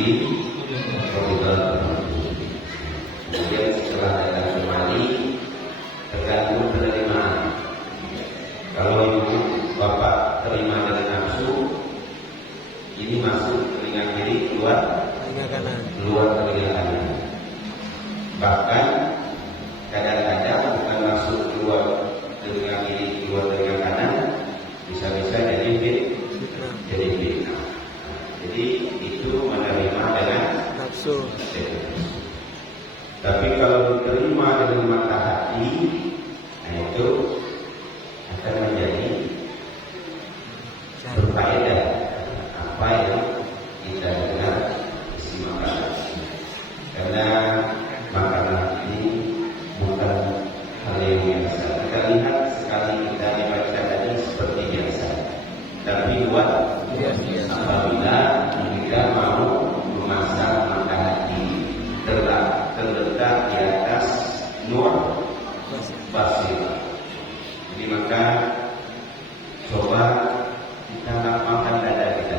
Nabi kemudian setelah datang kembali tergantung penerimaan. Kalau ibu bapak terima dengan nafsu, ini masuk telinga kiri, keluar telinga kanan. Keluar telinga kanan. Bahkan kadang-kadang bukan masuk keluar telinga kiri, keluar telinga kanan, bisa-bisa jadi fitnah. Jadi itu menerima dengan Nafsu. Tapi kalau diterima dengan mata hati, nah itu akan menjadi berfaedah apa yang kita dengar isi makanan. Karena makanan ini bukan hal yang biasa. Kita lihat sekali kita dibaca tadi seperti biasa, tapi buat apabila kita mau memasak mata hati terletak di atas nur basirah. Jadi maka coba kita lapangkan dada kita.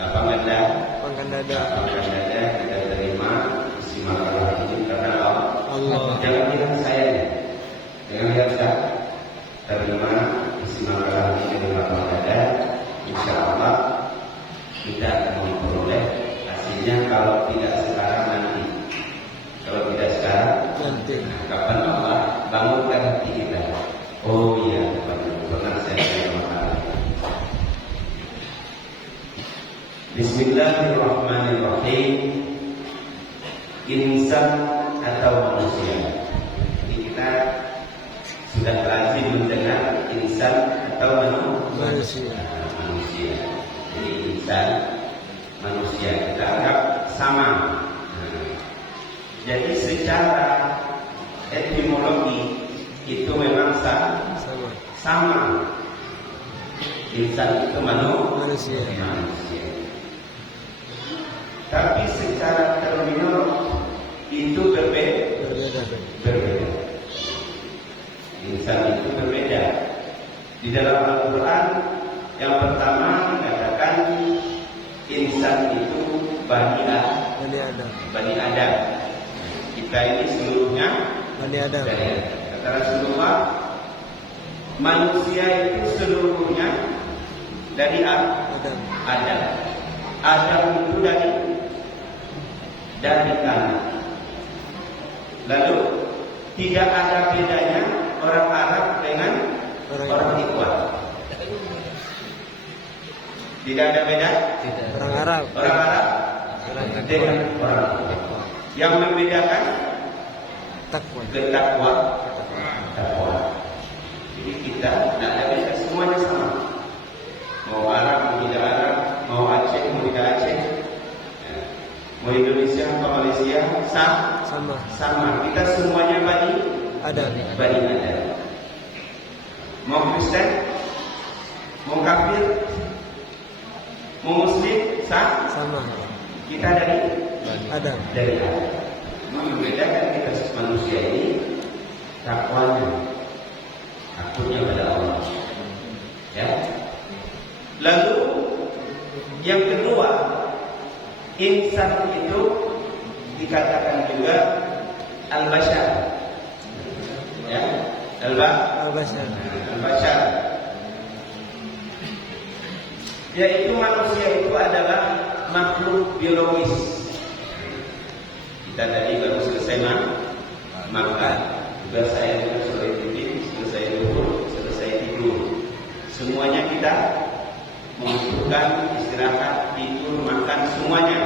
Lapangkan dada kita terima isi makanan ini karena Allah. Jangan bilang saya nih. Jangan bilang saya. Terima isi makanan ini dengan lapang dada. Insya Allah kita akan memperoleh hasilnya, kalau tidak sekarang nanti. Kalau tidak sekarang nanti. Kapan Allah bangunkan hati kita. Oh iya, pernah saya makan. Bismillahirrahmanirrahim. Insan atau manusia. Jadi kita sudah lazim mendengar insan atau manusia. Jadi insan, manusia kita anggap sama. Jadi secara etimologi itu memang sama. Insan itu manusia. Tapi secara terminologi itu berbeda. Insan itu berbeda. Di dalam Al-Quran yang pertama dikatakan insan itu Bani Adam. Kita ini seluruhnya Bani Adam. Kata Rasulullah, manusia itu seluruhnya dari Adam. Adam itu dari kanan. Lalu tidak ada bedanya orang Arab dengan orang Ikhwan. Tidak ada beda. Orang Arab dengan orang Ikhwan. Yang membedakan takwa. Jadi kita tidak ada beda, semuanya sama. Mau Arab, mau tidak Arab, mau Aceh, mau tidak Aceh, mau Indonesia, mau Malaysia, sama. Kita semuanya Bani Adam. Mau Kristen, mau kafir, mau Muslim, sama. Kita dari Adam. Membedakan kita manusia ini takwanya, takutnya pada Allah. Ya. Lalu yang kedua, insan itu dikatakan juga al-bashar. Ya, al-bashar. Yaitu manusia itu adalah makhluk biologis. Kita tadi baru selesai makan, juga saya selesai tidur, selesai duduk, selesai tidur. Semuanya kita membutuhkan istirahat, tidur, makan, semuanya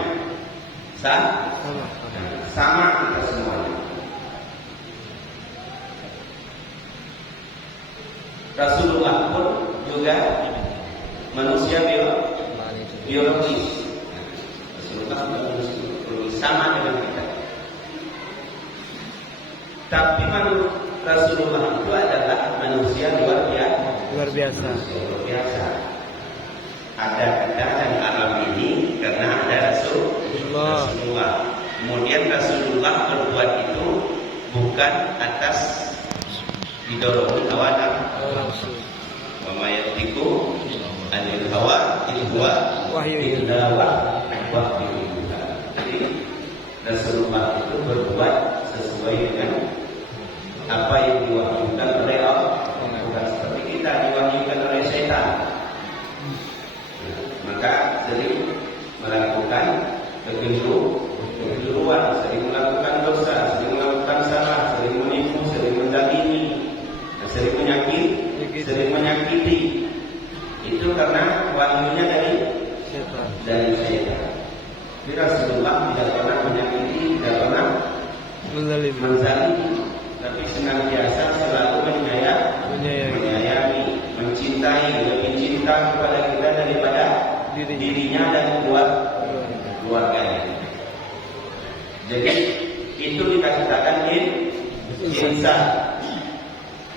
sama kita semuanya. Rasulullah pun juga manusia biologis. Rasulullah sama dengan kita. Tapi Rasulullah itu adalah manusia luar biasa. Ada kata di alam ini karena ada Rasulullah. Kemudian Rasulullah berbuat itu bukan atas didorong hawa nafsu. Wa ma yantiqu anil hawa in huwa illa wahyu. Rasulullah itu berbuat sesuai dengan apa yang diwahyukan oleh Allah, bukan seperti kita diwahyukan oleh setan. Maka sering melakukan kekeliruan, sering melakukan dosa, sering melakukan salah, sering menipu, sering menzalimi, sering menyakiti. Itu karena wahyunya dari setan. Tapi Rasulullah tidak pernah menyakiti, tidak pernah menzalimi, tapi senantiasa selalu menyayangi, mencintai, lebih cinta kepada kita daripada dirinya dan keluarganya. Jadi itu dikatakan insan.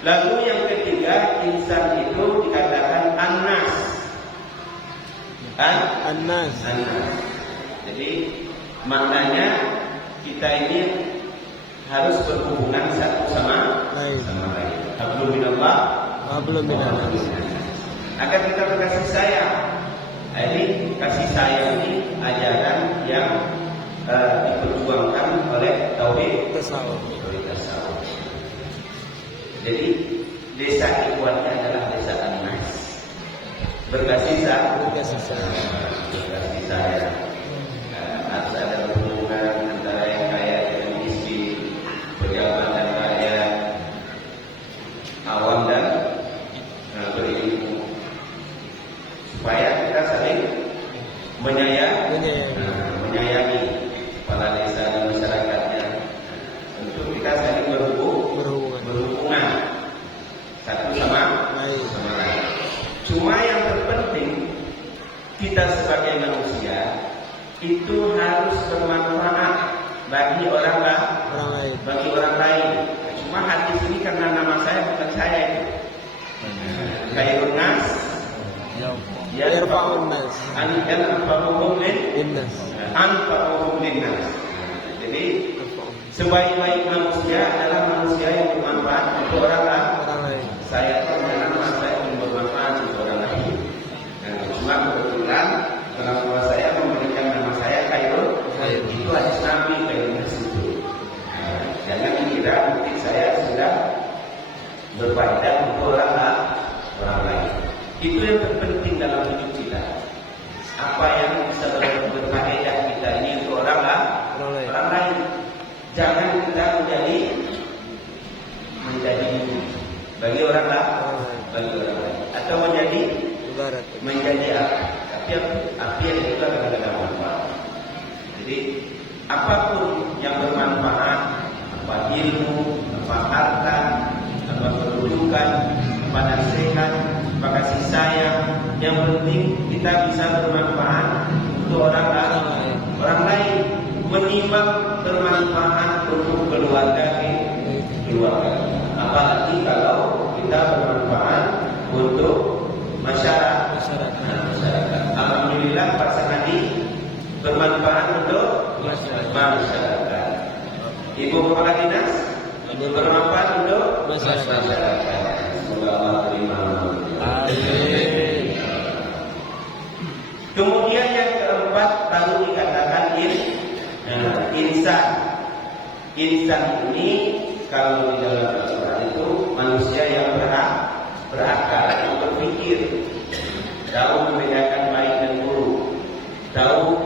Lalu yang ketiga, insan itu dikatakan annas. Annas. Jadi maknanya kita ini harus berhubungan satu sama lain. Hablum minallah, hablum minannas. Agar kita berkasih sayang. Ini kasih sayang ini ajaran yang diperjuangkan oleh tauhid tasawuf. Jadi desa ikhwannya adalah desa annas. Berkasih sayang. Harus ada hubungan antara yang kaya dengan miskin, pejabat dan rakyat, awam dan berilmu, supaya kita saling menyayangi kepala desa dan masyarakatnya. Untuk kita saling berhubungan satu sama lain. Cuma yang terpenting kita sebagai manusia itu harus bermanfaat bagi orang lain. Cuma hadis ini karena nama saya bukan saya itu. Khairun nas yarfa'un nas anfa'uhum linnas. Jadi sebaik-baik manusia adalah manusia yang bermanfaat untuk orang lain. Saya pun nama saya bermanfaat untuk orang lain. Cuma kebetulan orang tua saya memberikan nama saya Khairul. Itu hadis Nabi Khairul itu. Jangan dikira mungkin saya sudah berfaedah untuk orang lain. Itu yang terpenting dalam hidup kita. Apa yang bisa berfaedah kita ini untuk orang lain. Jangan kita menjadi bagi orang lain, atau menjadi api yang itu akan ada manfaat. Jadi apapun yang bermanfaat, apa ilmu, apa harta, apa kedudukan, apa nasihat, apa kasih sayang, yang penting kita bisa bermanfaat untuk orang lain, menimbang bermanfaat untuk keluarga. Apalagi kalau kita bermanfaat untuk masyarakat. Alhamdulillah Pak Sanadi bermanfaat untuk masyarakat. Ibu Kepala Dinas bermanfaat untuk masyarakat. Semoga Allah terima. Amin. Kemudian yang keempat baru dikatakan insan. Insan ini kalau di dalam Al-Quran itu manusia yang berakal, yang berpikir, tahu membedakan baik dan buruk, tahu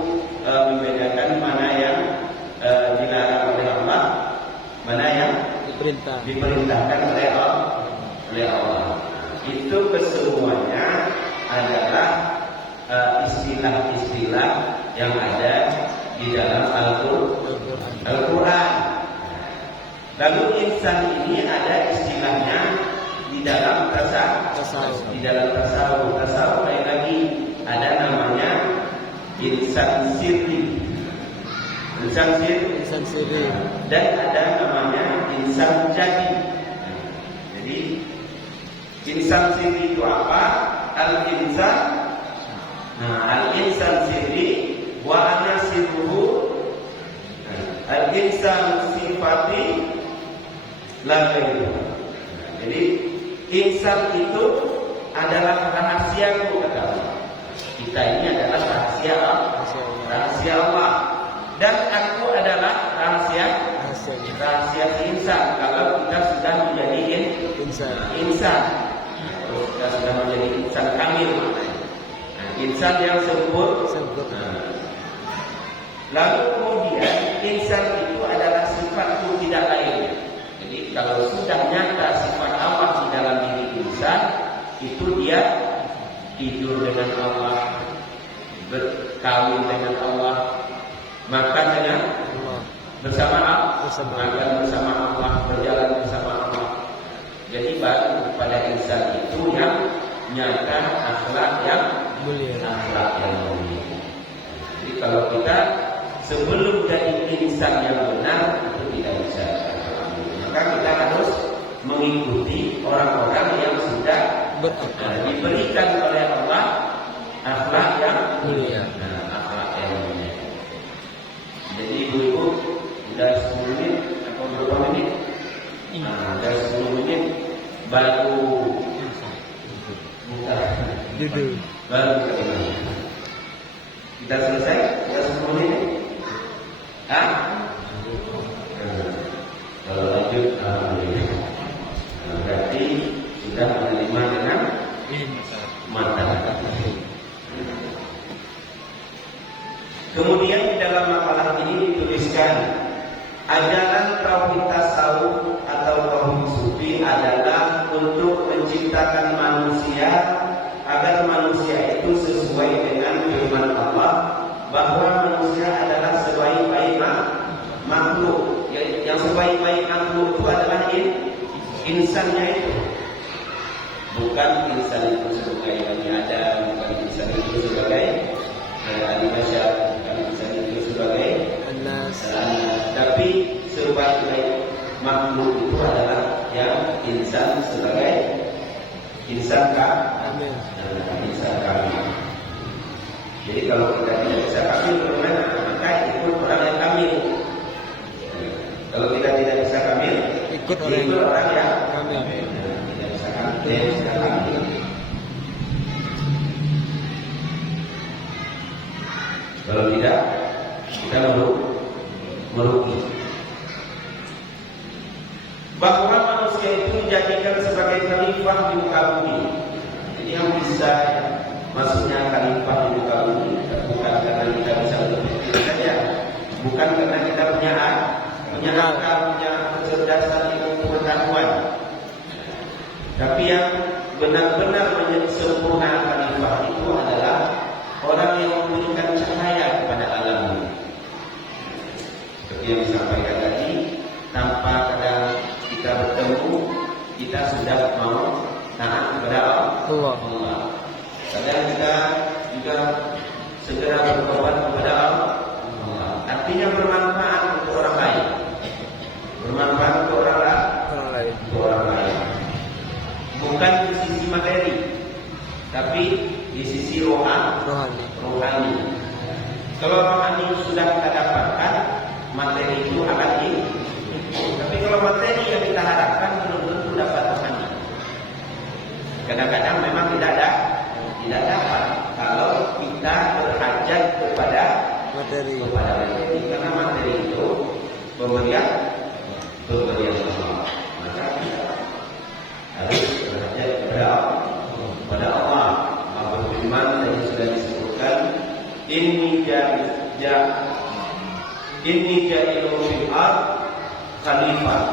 membedakan mana yang dilarang oleh Allah, mana yang diperintahkan oleh Allah. Itu kesemuanya adalah istilah-istilah yang ada di dalam Al-Quran. Lalu insan ini ada istilahnya di dalam tasawuf. Tasawuf lagi ada namanya insan sirri. Dan ada namanya insan jadi. Jadi insan sirri itu apa? Al-insan sirri wa ana sirruhu. Al-insan sifati la ghairu. Jadi insan itu adalah rahasiaku, kata Allah. Kita ini adalah rahasia Allah. Dan aku adalah Insan. Terus kita sudah menjadi insan kamil maknanya. Insan yang sempurna. Lalu kemudian insan itu adalah sifat tidak lainnya. Jadi kalau sudah nyata sifat Allah di dalam diri insan, itu dia tidur dengan Allah, berkawin dengan Allah, makan dengan bersama makan bersama Allah, berjalan bersama Allah. Jadi baru pada insan itu yang nyata akhlak yang mulia. Jadi kalau kita sebelum jadi insan yang benar itu tidak bisa. Maka kita harus mengikuti orang-orang yang sudah diberikan oleh Allah akhlak yang mulia. Akhlak yang mulia. Jadi ibu-ibu sudah 10 menit atau berapa menit? Sudah 10 menit baru buka judul. Baru kita selesai. Sudah 10 menit. Kalau lanjut alhamdulillah. Berarti sudah menerima dengan mata. Kemudian di dalam makalah ini dituliskan ajaran tauhid tasawuf atau tauhid sufi adalah untuk menciptakan manusia agar manusia itu sesuai dengan firman Allah bahwa manusia adalah sebaik-baik makhluk. Yang sebaik-baik makhluk itu adalah insannya itu. Bukan insan itu sebagai Bani Adam, bukan insan itu sebagai ahli masyar, bukan insan itu sebagai anas. Tapi sebaik-baik makhluk itu adalah yang insan sebagai insan kami. Insan kami. Jadi kalau kita tidak bisa kamil bagaimana? Maka ikut orang yang kamil. Kalau kita tidak bisa kamil, ikut orang yang kamil. Tidak bisa kamil. Kalau tidak, kita merugi. Bahwa manusia itu dijadikan sebagai khalifah di muka bumi. Jadi yang bisa maksudnya khalifah di muka bumi bukan karena kita bisa berpikir saja, bukan karena kita punya akal, punya kecerdasan, ilmu pengetahuan. Tapi yang benar-benar menjadi sempurna khalifah itu adalah orang yang memberikan cahaya kepada alam ini. Seperti yang disampaikan tadi, tanpa kadang kita bertemu, kita sudah mau taat kepada Allah. Kadang kita juga segera bertobat kepada Allah. Artinya bermanfaat untuk orang lain. Bermanfaat untuk orang lain. Bukan di sisi materi, tapi di sisi rohani. Kalau rohani sudah kita dapatkan, materi itu akan tapi kalau materi yang kita harapkan belum tentu dapat rohani. Kadang-kadang memang tidak dapat kalau kita berhajat kepada materi, karena materi itu pemberian Allah. Maka kita harus berhajat kepada Allah. Allah berfirman yang sudah disebutkan, Inni ja'ilun fil ard khalifah.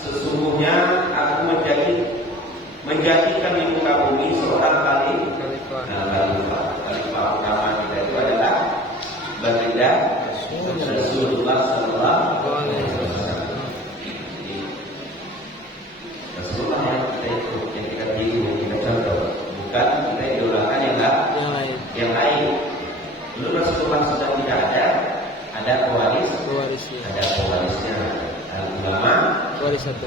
Sesungguhnya aku menjadikan di muka bumi seorang khalifah. Khalifah pertama kita itu adalah baginda Rasulullah sallallahu alaihi wasallam. Rasulullah yang kita tiru, kita contoh, bukan kita idolakan yang lain. Dulu Rasulullah sudah tidak ada pewarisnya. Ada pewarisnya, ulama, waris satu.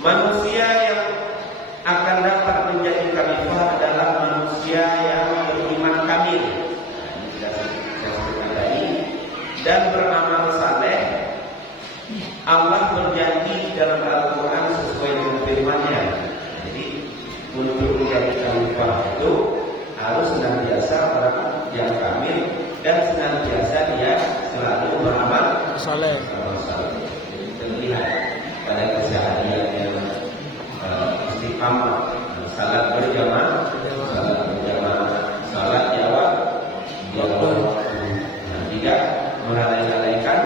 Manusia yang akan dapat menjadi khalifah adalah manusia yang beriman kamil. Ini sudah saya sebutkan tadi. Dan beramal saleh. Allah berjanji dalam Al-Quran sesuai dengan firman-Nya. Jadi untuk menjadi khalifah itu harus senantiasa orang yang kamil dan senantiasa dia selalu beramal saleh. Jadi terlihat pada keseharian tidak melalaikan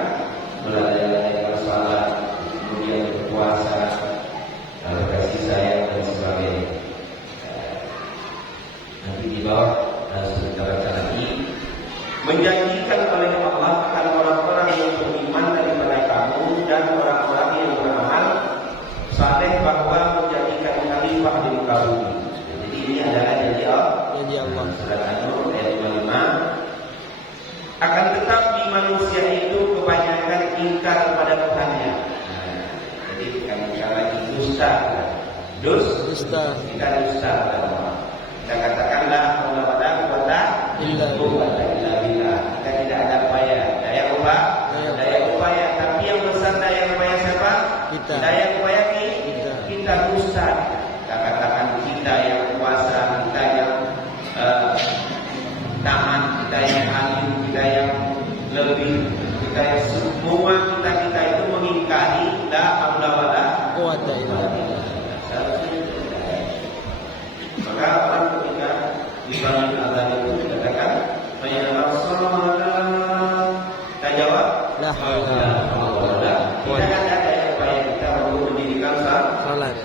salat, kemudian berpuasa, kasih sayang dan sebagainya. Nanti di bawah sebentar lagi menjanjikan oleh Allah akan orang-orang yang beriman daripada kamu dan orang-orang yang beramal saleh bahwa menjadikan khalifah di muka bumi. Jadi ini adalah janji Allah. Surat An-Nur ayat 55. Akan tetapi manusia itu kebanyakan ingkar pada Tuhannya. Jadi kami lagi dusta. Kita dusta. Kita katakanlah Allah wala quwwata illa billah. Kita tidak ada daya upaya. Tapi yang besar daya upaya siapa? Kita. Daya upaya kita dusta. Kita katakan kita yang kuasa, kita yang tahan, kita yang alim, kita yang lebih, kita yang semua kita itu mengingkari la haula wala quwwata illa billah. Maka orang ketika dibangun azan itu dikatakan ya Rasulullah, kita jawab la haula wala quwwata. Tidak ada daya upaya kita untuk mendirikan salat.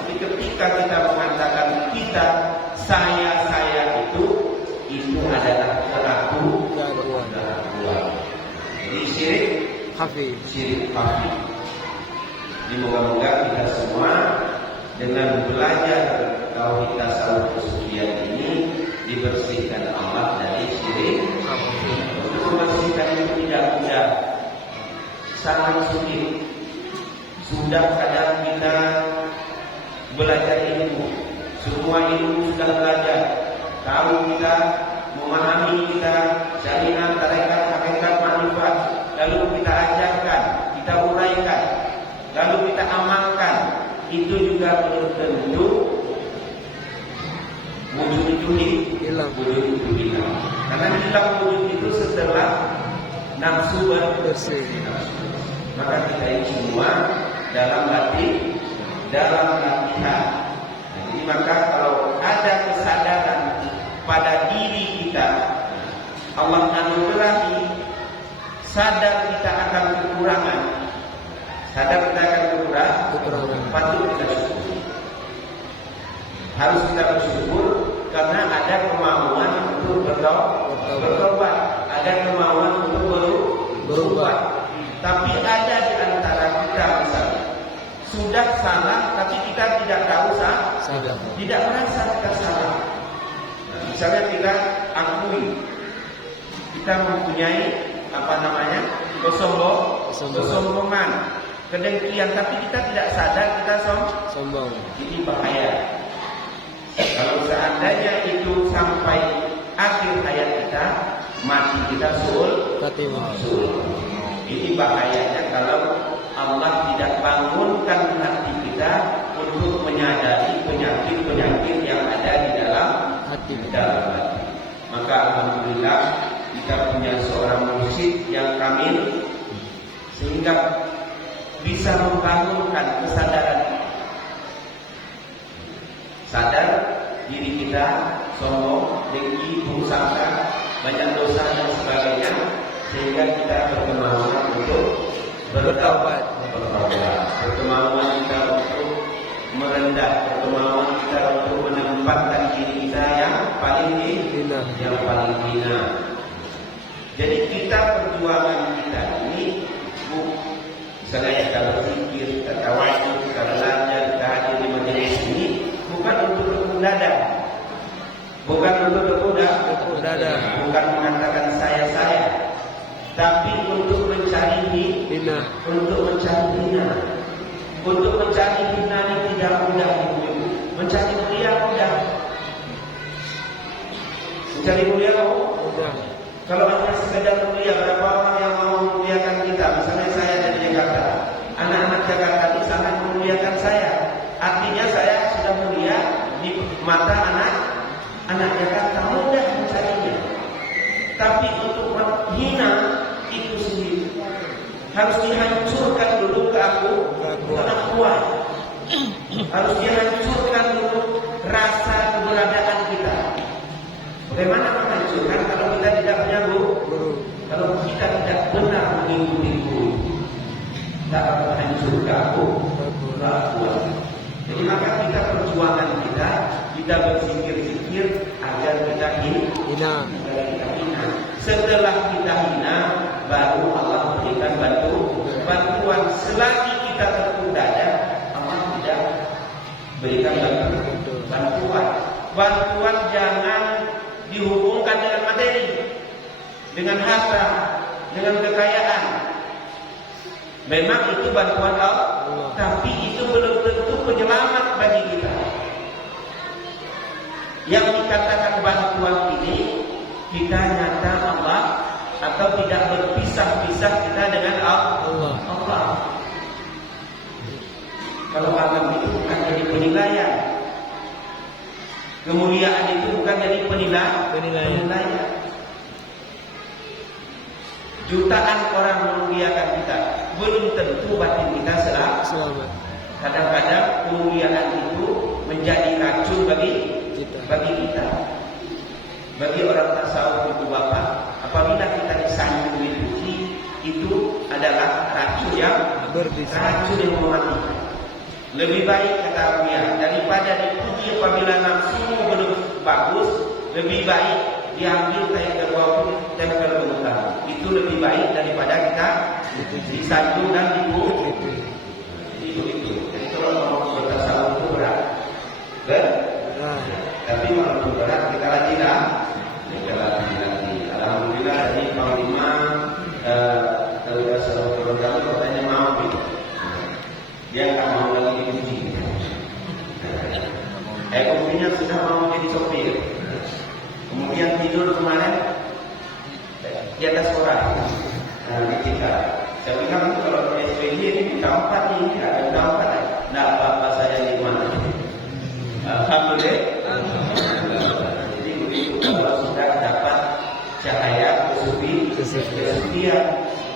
Jadi ketika kita mengatakan kita saya itu adalah keraguan. Jadi syirik khafi. Jadi moga-moga kita semua dengan belajar tauhid tasawuf kesucian ini dibersihkan Allah dari syirik. Untuk membersihkan itu tidak mudah, sangat sulit. Sudah kadang kita belajar ilmu, semua ilmu sudah belajar, tahu kita, memahami kita, jaminan tarekat, hakikat, manfaat, lalu kita ajarkan, kita uraikan, lalu kita amalkan. Itu juga belum tentu wujud itu hilang. Karena hilang wujud itu setelah nafsu bersih. Maka kita ini semua dalam latihan. Jadi maka kalau ada kesadaran pada diri kita, Allah anugerahi, sadar kita akan kekurangan, patut kita bersyukur. Harus kita bersyukur karena ada kemauan untuk bertobat, ada kemauan untuk berubah. Tapi ada di antara kita misalnya sudah salah, tapi kita tidak tahu tidak merasa kita salah. Misalnya kita akui kita mempunyai kesombongan, kedengkian, tapi kita tidak sadar kita sombong. Ini bahaya. Kalau seandainya itu sampai akhir hayat kita, mati kita sul. Ini bahayanya kalau Allah tidak bangunkan hati kita untuk menyadari penyakit-penyakit yang ada di dalam hati. Maka alhamdulillah kita punya seorang mursyid yang kamil sehingga bisa membangunkan kesadaran. Sadar diri kita sombong, dengki, buruk-sangka, banyak dosa dan sebagainya, sehingga kita berkemauan untuk bertaubat, berkemauan kita untuk merendah, berkemauan kita untuk menempatkan diri kita yang paling hina. Jadi kita perjuangan kita ini misalnya kita berzikir, kita tawajud, kita belajar, kita hadir di majelis ini bukan untuk berkuda, bukan mengatakan saya, tapi untuk mencari hina. Untuk mencari hina ini tidak mudah, mencari mulia mudah. Mencari mulia mudah. Kalau hanya sekedar mulia, berapa orang yang mau memuliakan kita? Misalnya saya dari Jakarta, anak-anak Jakarta ini sangat memuliakan saya. Artinya saya sudah mulia di mata anak Jakarta, mudah mencarinya. Tapi untuk menghina itu sendiri harus dihancurkan dulu keakuan. Harus dihancurkan dulu rasa keberadaan kita. Bagaimana menghancurkan kalau kita tidak punya guru? Kalau kita tidak benar mengikuti guru, tidak akan hancurkan kelakuan. Jadi maka kita perjuangan kita berzikir-zikir agar kita hina. Setelah kita hina, baru Allah berikan bantuan. Selagi kita tertundanya, Allah tidak berikan bantuan. Bantuan jangan dihubungkan dengan materi, dengan harta, dengan kekayaan. Memang itu bantuan Allah, tapi itu belum tentu penyelamat bagi kita. Yang dikatakan bantuan ini, kita nyata Allah atau tidak berpisah-pisah kita dengan Allah. Kalau agama itu bukan jadi penilaian, kemuliaan itu bukan jadi penilaian. Jutaan orang memuliakan kita, belum tentu batin kita selamat. Kadang-kadang kemuliaan itu menjadi racun bagi kita. Bagi orang tasawuf itu Bapak, apabila kita disanjung dipuji, itu adalah racun yang mematikan. Lebih baik kata Buya, daripada dipuji apabila nafsumu belum bagus, lebih baik diambil kain kerbau tempel ke muka. Itu lebih baik daripada kita disanjung dan dipuji. Itu. Jadi kalau mau bertasawuf itu berat. Tapi walaupun berat kita lagi lagi. Alhamdulillah dari Panglima Terus kalau katanya mau gitu. Dia tak mau lagi dipuji. Ekonominya sudah mau jadi sopir. Kemudian tidur kemarin di atas orang. Ketika saya bilang kalau SPJ ini minta 4 ini ada 4. Tidak apa-apa saya di mana. Alhamdulillah. Jadi begitu kalau sudah dapat cahaya kesucian,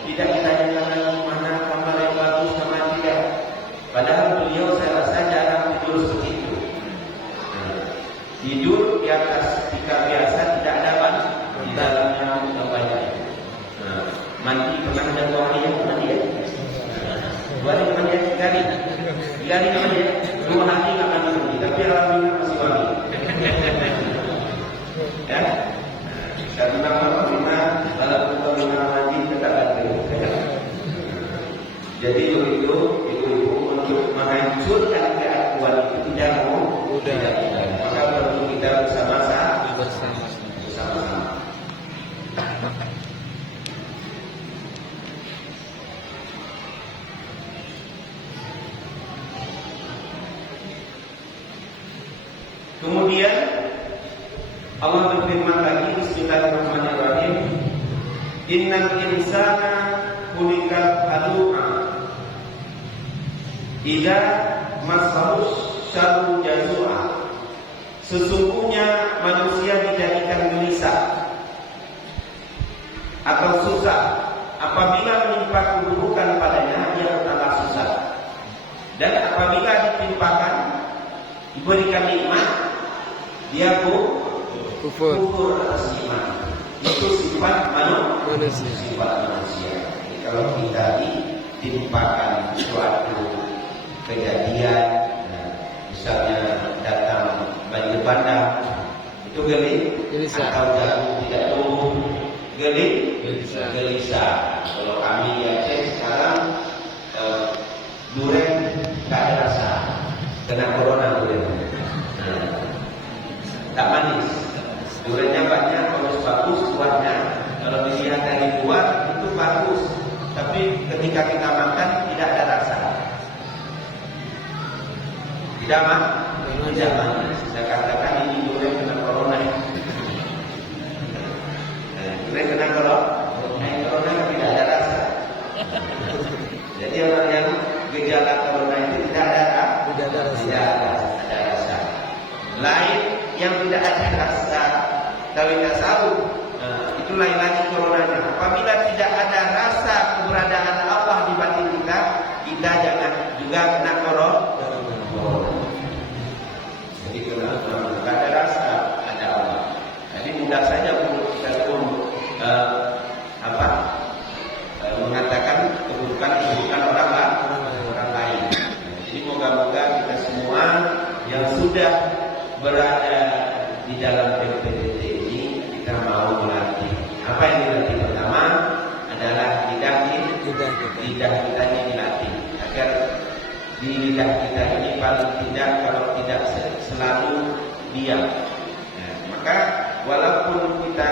tidak ditanyakan lagi mana kamar yang bagus sama tidak. Padahal beliau saya rasa jarang tidur seperti itu. Tidur di atas tikar biasa, tidak ada ban di dalamnya banyak. Mandi pernah ada 2 hari ya mandi ya. 2 hari mandi ya, 3 hari. 3 hari mandi ya. 2 hari nggak mandi, tapi alhamdulillah masih wangi. Ya. Karena Panglima walaupun Panglima mandi tetap ada. Jadi begitu ibu-ibu untuk menghancurkan keakuan itu tidak mudah. Maka perlu kita bersama-sama. Kemudian Allah berfirman lagi, Bismillahirrahmanirrahim, Innal insana khuliqa halu'a idza massahu syarru jazua. Sesungguhnya manusia dijadikan gelisah atau susah apabila menimpa keburukan padanya, dia bertambah susah. Dan apabila ditimpakan diberikan nikmat, dia kufur atas nikmat. Itu sifat manusia. Jadi kalau kita ditimpakan suatu kejadian, misalnya datang banjir bandang, itu gelisah. Atau jagung tidak tumbuh, gelisah. Kalau kami di Aceh sekarang durian tak ada rasa, kena corona durian. Tak manis. Duriannya banyak, bagus buahnya. Kalau dilihat dari luar itu bagus, tapi ketika kita makan tidak ada rasa. Tidak manis. Saya katakan ini durian kena corona. Durian kena corona tidak ada rasa. Jadi orang yang gejala corona itu tidak ada rasa. Lain yang tidak ada rasa dari tasawuf, itu lain lagi coronanya. Apabila tidak ada rasa keberadaan Allah di batin kita jangan juga kena corona. Jadi lidah kita ini dilatih agar di lidah kita ini paling tidak kalau tidak selalu diam. Nah, maka walaupun kita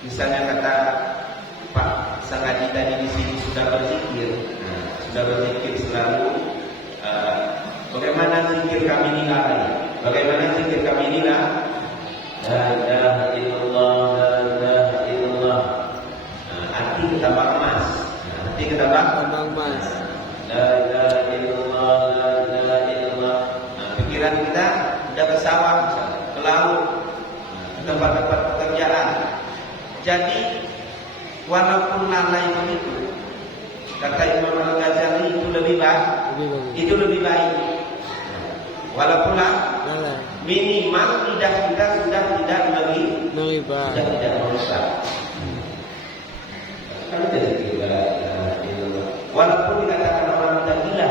misalnya kata Pak Sangaji tadi di sini sudah berzikir, selalu. Bagaimana zikir kami ini lalai? Bagaimana zikir kami ini lah? La ilaha illallah, la ilaha illallah. Hati ketambah emas. Hati ketambah emas. La ilaha illallah, la ilaha illallah. Pikiran kita udah ke sawah, ke laut, ke tempat-tempat pekerjaan. Jadi walaupun lalai begitu, kata Imam Al-Ghazali itu lebih baik. Itu lebih baik. Walaupun lalai, minimal lidah kita sudah tidak meribah. Sudah tidak merusak. Kalau jadi gila, walaupun dikatakan orang kita gila,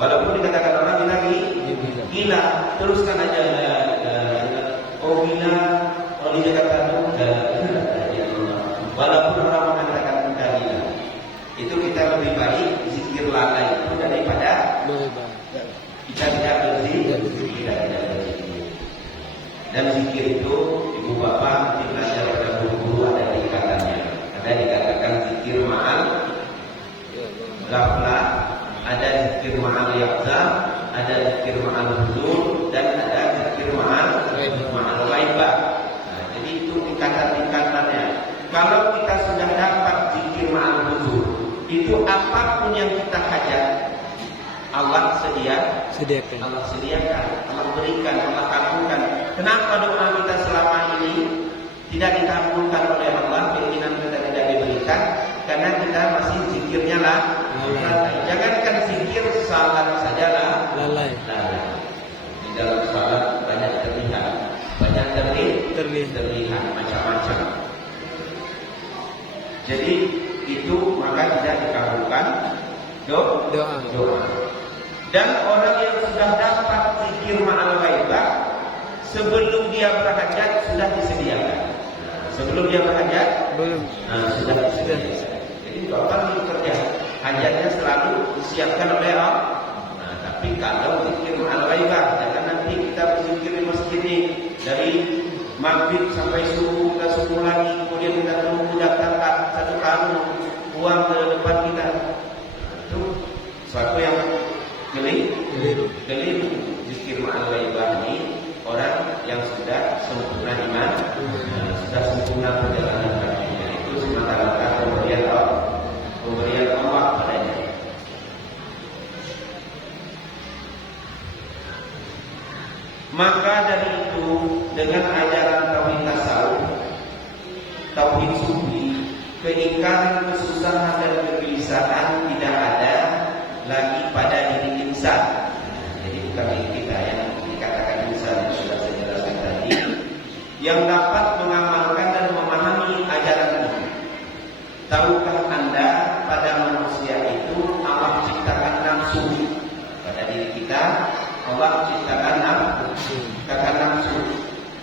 walaupun dikatakan orang kita gila, teruskan aja. Oh gila, kalau di Jakarta walaupun orang mengatakan kita gila, itu kita lebih baik zikir lalai itu daripada kita tidak berzikir. Dan zikir itu ibu bapak nanti belajar pada guru-guru ada ikatannya. Ada dikatakan zikir ma'al ghaflah, ada zikir ma'al yaqza, ada zikir ma'al huzur, dan ada zikir ma'al ghaibah. Nah, jadi itu tingkatan-tingkatannya. Kalau kita sudah dapat zikir ma'al huzur, itu apapun yang kita hajat Allah sediakan, Allah berikan, Allah kabulkan. Kenapa doa kita selama ini tidak dikabulkan oleh Allah, keinginan kita tidak diberikan? Karena kita masih zikirnya lalai. Jangankan zikir, salat sajalah lalai. Di dalam salat banyak terlihat macam-macam. Jadi itu maka tidak dikabulkan doa. Dan orang yang sudah dapat zikir ma'al ghaibah, sebelum dia berhajat sudah disediakan. Sebelum dia berhajat sudah disediakan. Jadi bapak ini kerja, hajatnya selalu disiapkan oleh Allah. Nah, tapi kalau zikir ma'al ghaibah, jangan nanti kita berzikir di masjid ini dari maghrib sampai subuh, kita subuh lagi, kemudian kita tunggu datangkan satu karung uang ke depan kita. Itu suatu yang keliru. Zikir ma'al ghaibah ini orang yang sudah sempurna iman, sudah sempurna perjalanan kakinya. Itu semata-mata pemberian Allah padanya. Maka dari itu, dengan ajaran tauhid tasawuf, tauhid sufi, keingkaran, kesusahan dan kegelisahan tidak ada lagi pada diri insan. Jadi bukan diri kita yang dikatakan insan yang sudah saya jelaskan tadi, yang dapat mengamalkan dan memahami ajaran ini. Tahukah Anda pada manusia itu Allah ciptakan nafsu? Pada diri kita Allah ciptakan nafsu.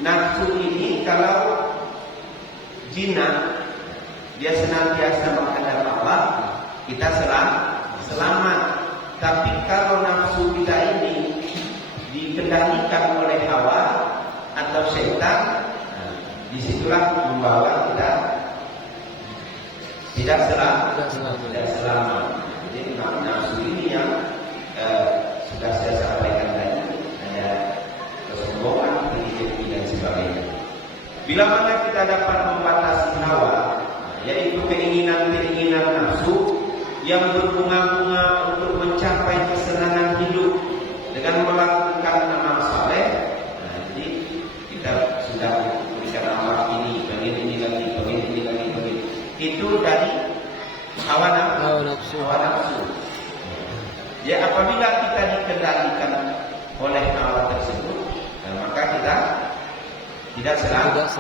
Nafsu ini kalau jinak, dia senantiasa menghadap Allah, kita selamat. Tapi kalau nafsu kita ini dikendalikan oleh hawa atau syaitan, disitulah membawa kita tidak selamat. Jadi nafsu ini yang sudah saya sampaikan tadi, ada kesombongan, tinggi dan sebagainya. Bila mana kita dapat membatasi hawa, yaitu keinginan nafsu yang berbunga-bunga untuk mencapai kesenangan hidup dengan melakukan amal saleh, jadi kita sudah berikan amal ini lagi. Itu dari hawa nafsu. Ya, apabila kita dikendalikan oleh hawa tersebut, maka kita tidak selamat.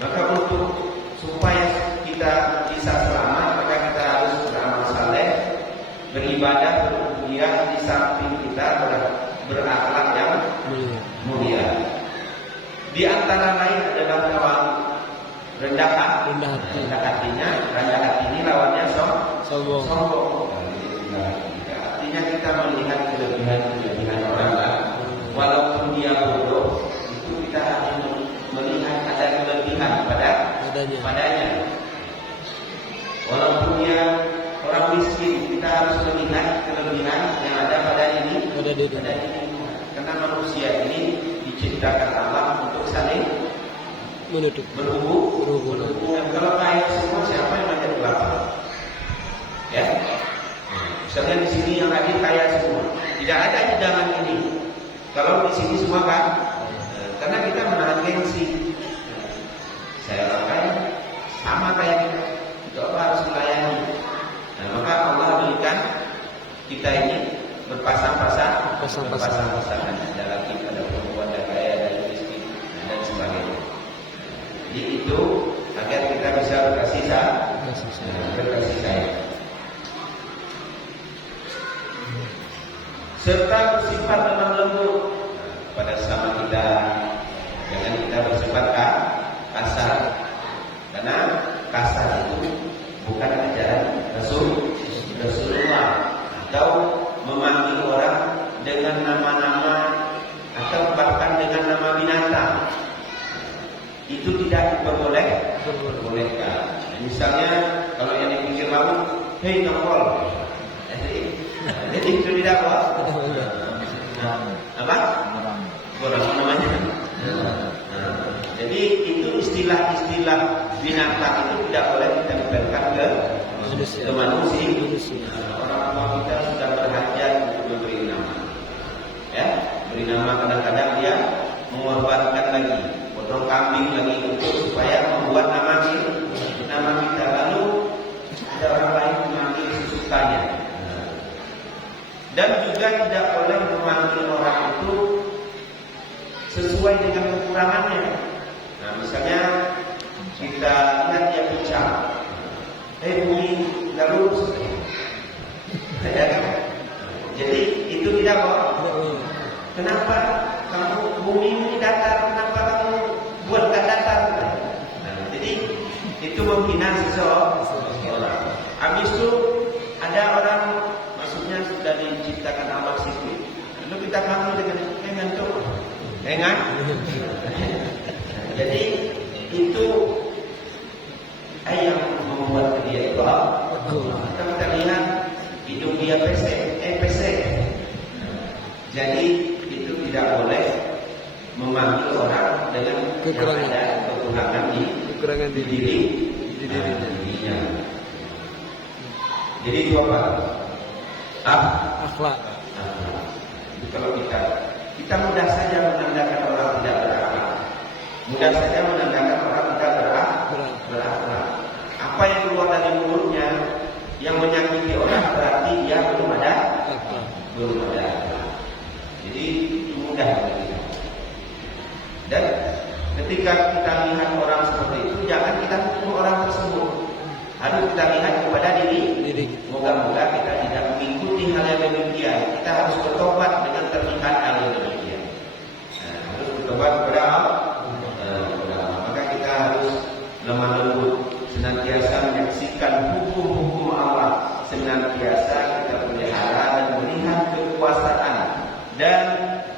Maka untuk supaya kita bisa selamat, maka kita harus beramal saleh, beribadah, berhubungan, di samping kita berakhlak yang mulia. Di antara lain adalah rendah hatinya, rendah Sombong. Artinya kita melihat kelebihan orang lain. Walaupun dia bodoh, itu kita harus melihat ada kelebihan padanya. Walaupun dia orang miskin, kita harus melihat kelebihan yang ada pada diri. Karena manusia ini diciptakan Allah untuk saling berhubungan. Kalau kaya semua, siapa yang menjadi bapak? Ya, misalnya di sini yang hadir kaya semua, tidak ada hidangan ini. Kalau di sini semua kan, karena kita menahan gengsi. Saya orang kaya, sama kayak kita. Coba harus melayani. Nah, maka Allah berikan kita ini berpasang-pasang. Ada laki, ada perempuan, ada kaya, ada miskin, dan sebagainya. Jadi itu agar kita bisa berkasih sayang. Serta bersifat lemah lembut pada sesama kita. Jangan kita bersifat kasar, karena kasar itu bukan ajaran Rasulullah. Atau memanggil orang dengan nama-nama atau bahkan dengan nama binatang, itu tidak diperbolehkan. Misalnya kalau yang dipikir laut, hei nongol. Jadi itu tidak apa? Orang namanya. Jadi itu istilah-istilah binatang itu tidak boleh kita tempelkan ke manusia. Orang tua kita sudah berhajat untuk memberi nama. Ya, beri nama kadang-kadang dia mengorbankan lagi, potong kambing lagi untuk supaya membuat nama kita. Lalu ada orang lain memanggil sesukanya. Dan juga tidak boleh memanggil orang itu sesuai dengan kekurangannya. Nah, misalnya kita lihat dia bicara, bumi nggak lurus, ya kan? Jadi itu tidak boleh. Kenapa kamu bumi ini datar? Kenapa kamu buat nggak datar? Nah, jadi itu menghina seseorang. Habis itu ada orang, maksudnya sudah diciptakan Allah sipil, lalu kita panggil dengan engan. Jadi itu yang membuat dia itu kita lihat hidung dia pesek. Jadi itu tidak boleh memanggil orang dengan kekurangan di dirinya. Jadi itu apa? Akhlak. Kalau kita mudah saja menandakan orang tidak berakhlak. Mudah saja menandakan orang tidak berakhlak. Apa yang keluar dari mulutnya yang menyakiti orang berarti dia belum ada. Jadi mudah bagi kita. Dan ketika kita lihat orang seperti itu, jangan kita hukum orang tersebut. Harus kita lihat kepada diri. Moga-moga kita tidak mengikuti hal yang demikian. Kita harus bertobat dengan terlihat hal yang demikian. Harus bertobat kepada Allah. Maka kita harus lemah lembut, senantiasa menyaksikan hukum-hukum Allah, senantiasa kita pelihara dan melihat kekuasaan dan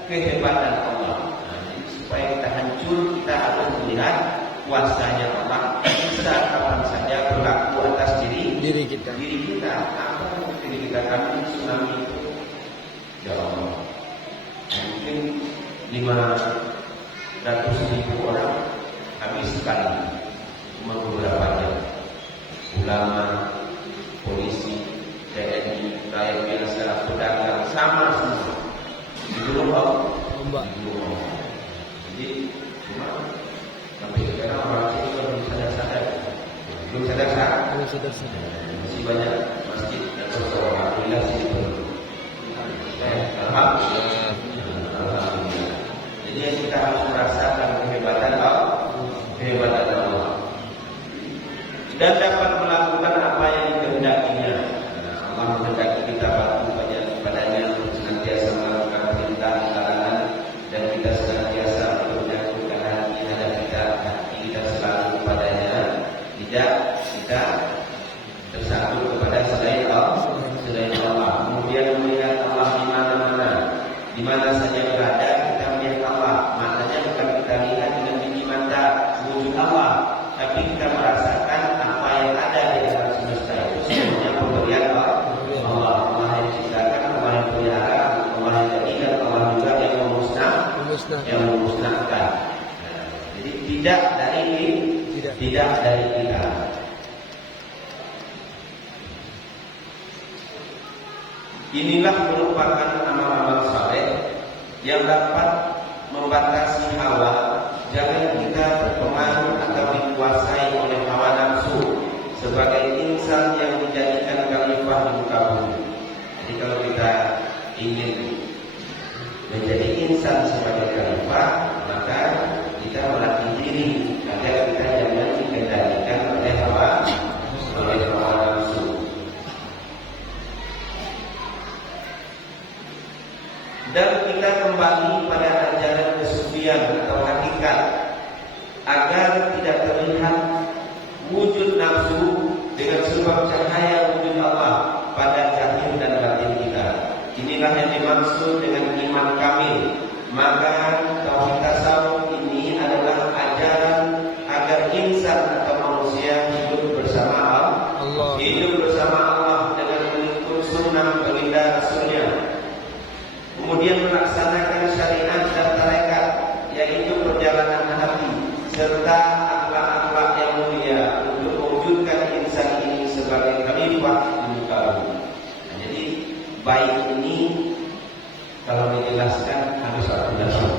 kehebatan Allah. Jadi supaya kita hancur, kita harus melihat kuasanya Allah saat kapan saja berlaku atas diri kita. Apa yang diri kita kami tsunami itu? Ya Allah, mungkin 500.000 orang habis sekali, cuma beberapa jam. Ulama, polisi, TNI, rakyat biasa, pedagang, sama semua. Belum ombak. Jadi cuma sampai sekarang orang itu belum sadar. Masih banyak masjid dan sekolah. Alhamdulillah sih belum. Alhamdulillah. Jadi kita harus merasakan kehebatan Allah. Dan dapat melakukan apa yang dikehendakinya. Allah menghendaki kita patuh padanya, senantiasa melakukan perintah larangan, dan kita senantiasa menyatukan hati kita selalu padanya. Tidak kita tersatu kepada selain tidak dari kita. Inilah merupakan amal-amal saleh yang dapat membatasi hawa. Jangan kita terpengaruh atau dikuasai oleh hawa nafsu sebagai insan yang dijadikan khalifah di muka bumi. Jadi kalau kita ingin menjadi insan sebagai khalifah, maka kita melatih diri agar kita jangan dikendalikan oleh hawa nafsu. Dan kita kembali pada ajaran kesufian atau hakikat agar tidak terlihat wujud nafsu dengan sebab cahaya wujud Allah pada zahir dan batin kita. Inilah yang dimaksud dengan iman kamil. Maka tauhid tasawuf ini adalah ajaran agar insan atau manusia hidup bersama Allah, hidup bersama Allah dengan mengikut sunnah baginda Rasulnya, kemudian melaksanakan syariat dan tarekat, yaitu perjalanan hati serta akhlak-akhlak yang mulia untuk mewujudkan insan ini sebagai khalifah di muka bumi. Nah, jadi baik ini kalau dijelaskan harus satu dasar.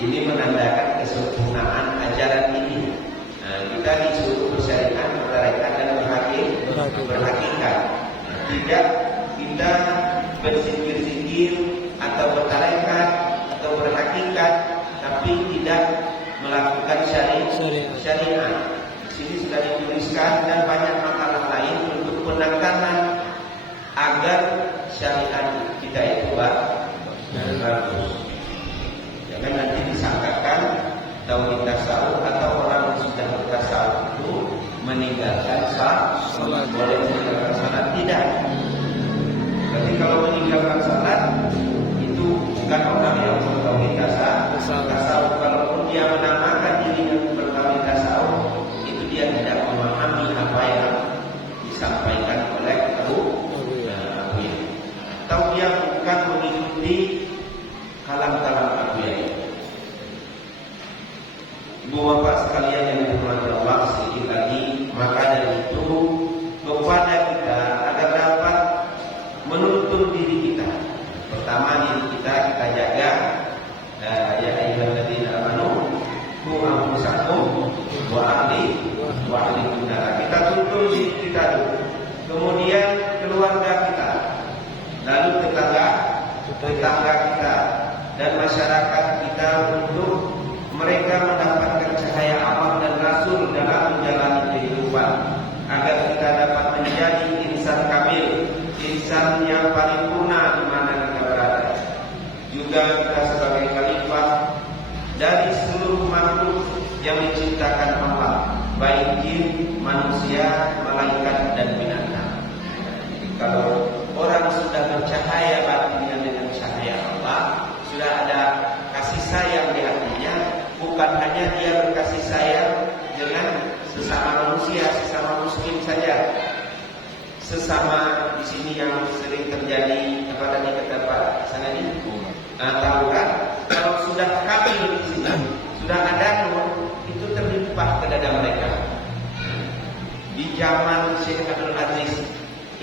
Ini menandakan kesempurnaan ajaran ini. Nah, kita disuruh bersyariat, bertarekat dan berhakikat. Nah, tidak kita berzikir-zikir atau bertarekat atau berhakikat tapi tidak melakukan syariat. Di sini sudah dituliskan dan banyak makalah lain untuk penekanan agar syariat kita itu bagus. Jangan nanti disangkakan tauhid tasawuf atau orang yang sudah bertasawuf itu meninggalkan salat. Boleh meninggalkan salat? Tidak. Tapi kalau meninggalkan salat itu bukan orang yang bertauhid tasawuf. Kalaupun dia menamakan dirinya bertauhid tasawuf, itu dia tidak memahami apa yang disampaikan oleh Abu. Atau dia bukan mengikuti kalam-kalam Abu Yahya. Ibu bapak sekalian yang dirahmati Allah, sedikit lagi maka dari itu kepada kita agar dapat menuntun diri kita. Pertama diri kita jaga. Ya ayyuhalladzina amanu qu anfusakum wa ahlikum nara. Kita tuntun diri kita dulu. Kemudian keluarga kita, lalu tetangga kita dan masyarakat kita untuk mereka mendapatkan cahaya Allah dan Rasul dalam menjalani kehidupan agar kita dapat menjadi insan kamil, insan yang paripurna di mana kita berada. Juga kita sebagai khalifah dari seluruh makhluk yang diciptakan Allah, baik jin, manusia, malaikat dan binatang. Jadi kalau orang sudah bercahaya batinnya dengan cahaya Allah, sudah ada kasih sayang di hatinya, bukan hanya dia berkasih sayang dengan sesama manusia, sesama muslim saja. Sesama di sini yang sering terjadi apa tadi kata Pak Sanadi? Tahu kan? Kalau sudah kami di sini, sudah ada nur, itu terlimpah ke dada mereka. Di zaman Syekh Abdul Aziz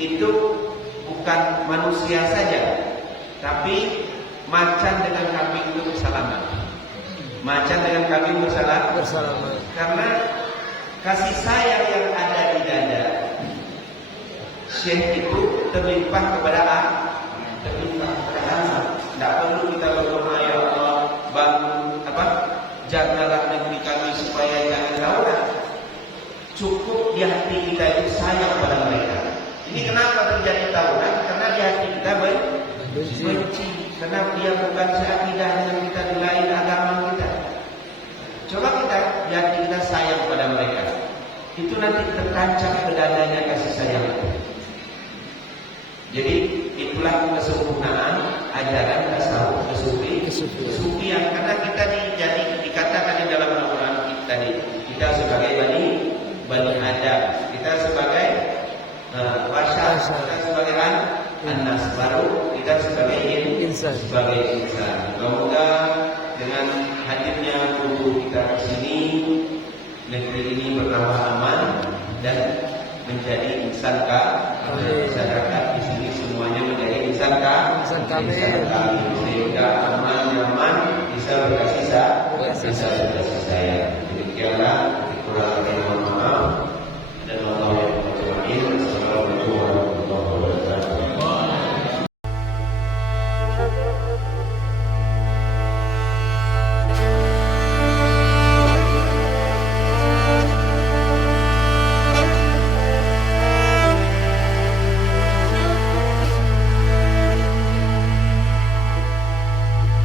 itu bukan manusia saja, tapi macan dengan kambing itu bersalaman. Macan dengan kambing bersalaman. Karena kasih sayang yang ada di dada Syekh itu terlimpah kepada anak. Tidak perlu kita berdoa ya Allah bangun jagalah negeri kami supaya jangan tawuran. Cukup di hati kita itu sayang pada mereka. Ini kenapa terjadi tawuran? Karena di hati kita benci. Karena dia bukan seakidah dengan kita di lain agama kita. Coba kita di hati kita sayang pada mereka. Itu nanti tertancap ke dadanya kasih sayang. Jadi itulah kesempurnaan ajaran tasawuf kesufian. Karena kita dikatakan di dalam Al-Quran kita sebagai bani Adam, kita sebagai bashar, kita sebagai anas baru, kita sebagai insan. Semoga dengan hadirnya guru kita di sini, negeri ini bernama aman dan menjadi insan masyarakat di sini semuanya menjadi insan kami sehingga aman nyaman bisa berkasih sayang. Demikianlah